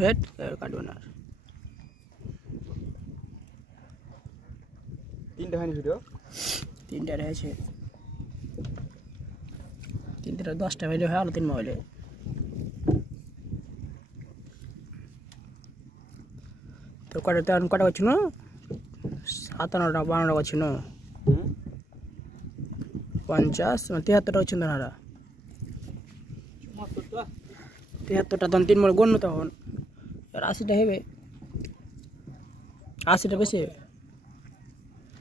হেট কাটবে না তিনটা হয়নি ভিডিও তিনটা রয়েছে তিনটা 10টা ভিডিও হয় আরো 3 মোবাইলে তো কটা করছিল 57টা 52টা করছিল 50 73টা হচ্ছে না 73টা তখন 3 মোবাইল গণ্য তখন আর 80টা হবে 80টা বেশি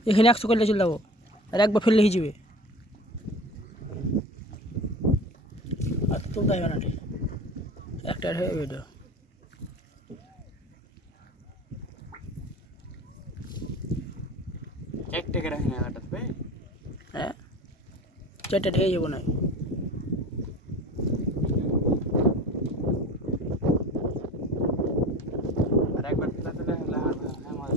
এখানে 100 করলে চলে যাবো আর একবার ফেললে হয়ে যাবে আর তো তাই না একটা হয়ে ভিডিও একটা করে হয়নি আটাত ভাই হ্যাঁ 4টা হয়ে যাবো না আর একবার ফেলা দিলে হ্যাঁ মাল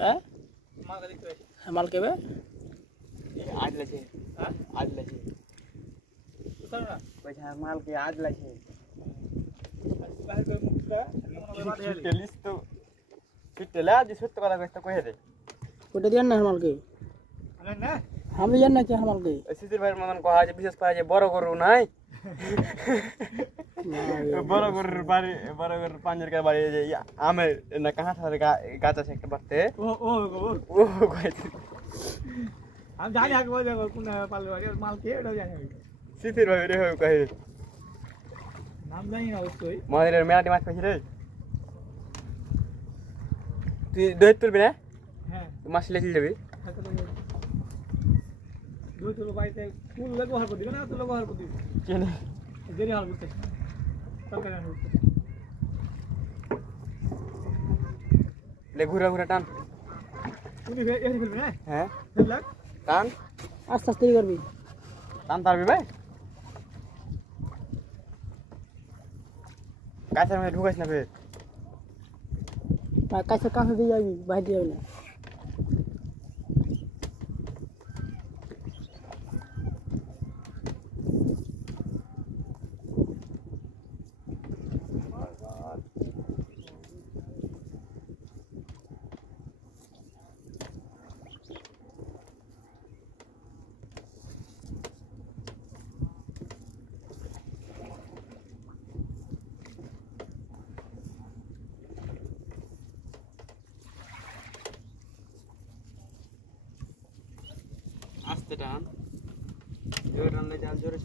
হ্যাঁ মাল কেবে आज लगे आज लगे पैसा माल के आज लगे टेलिस तो टेला जिस वक्त करा करता कोई है रे ওটা দেন না মালকে আমি জানি না কি মালকে সিসির ভাইয়ের মতন কহা যে বিশেষ করে যে বড় গরু নাই বড় গরুর বাড়ি বড় গরুর পাঞ্জের কা বাড়ি যে আমের না কাহা থাকে গাছ আছে একটা বাড়তে ও কইতে हम जाने आके बोल देखो कौन पाल वाली और माल के डो जाने সিসির ভাই রে হয় কহে नाम जानी ना उसको ही মহিলার মেলাটি মাছ পাইছি রে তুই দই তুলবি না हां মাছ লেগে যাবি दो तो भाई ते फूल लगो हर को दिबे ना तो लगो हर को दिबे কেনে देरी हाल बोलते चल कर बोलते ले ঘুরা ঘুরা টান तूने ये फिल्म है হ্যাঁ फिल्म लग টান আস্তে আস্তে করবি টান পারবি ভাই কাছের মধ্যে ঢুকাইস না ফের কাছে কাছে দিয়ে যাবি বাইরে দিয়ে যাবি না আস্তে টান জোর টানলে জাল জোরে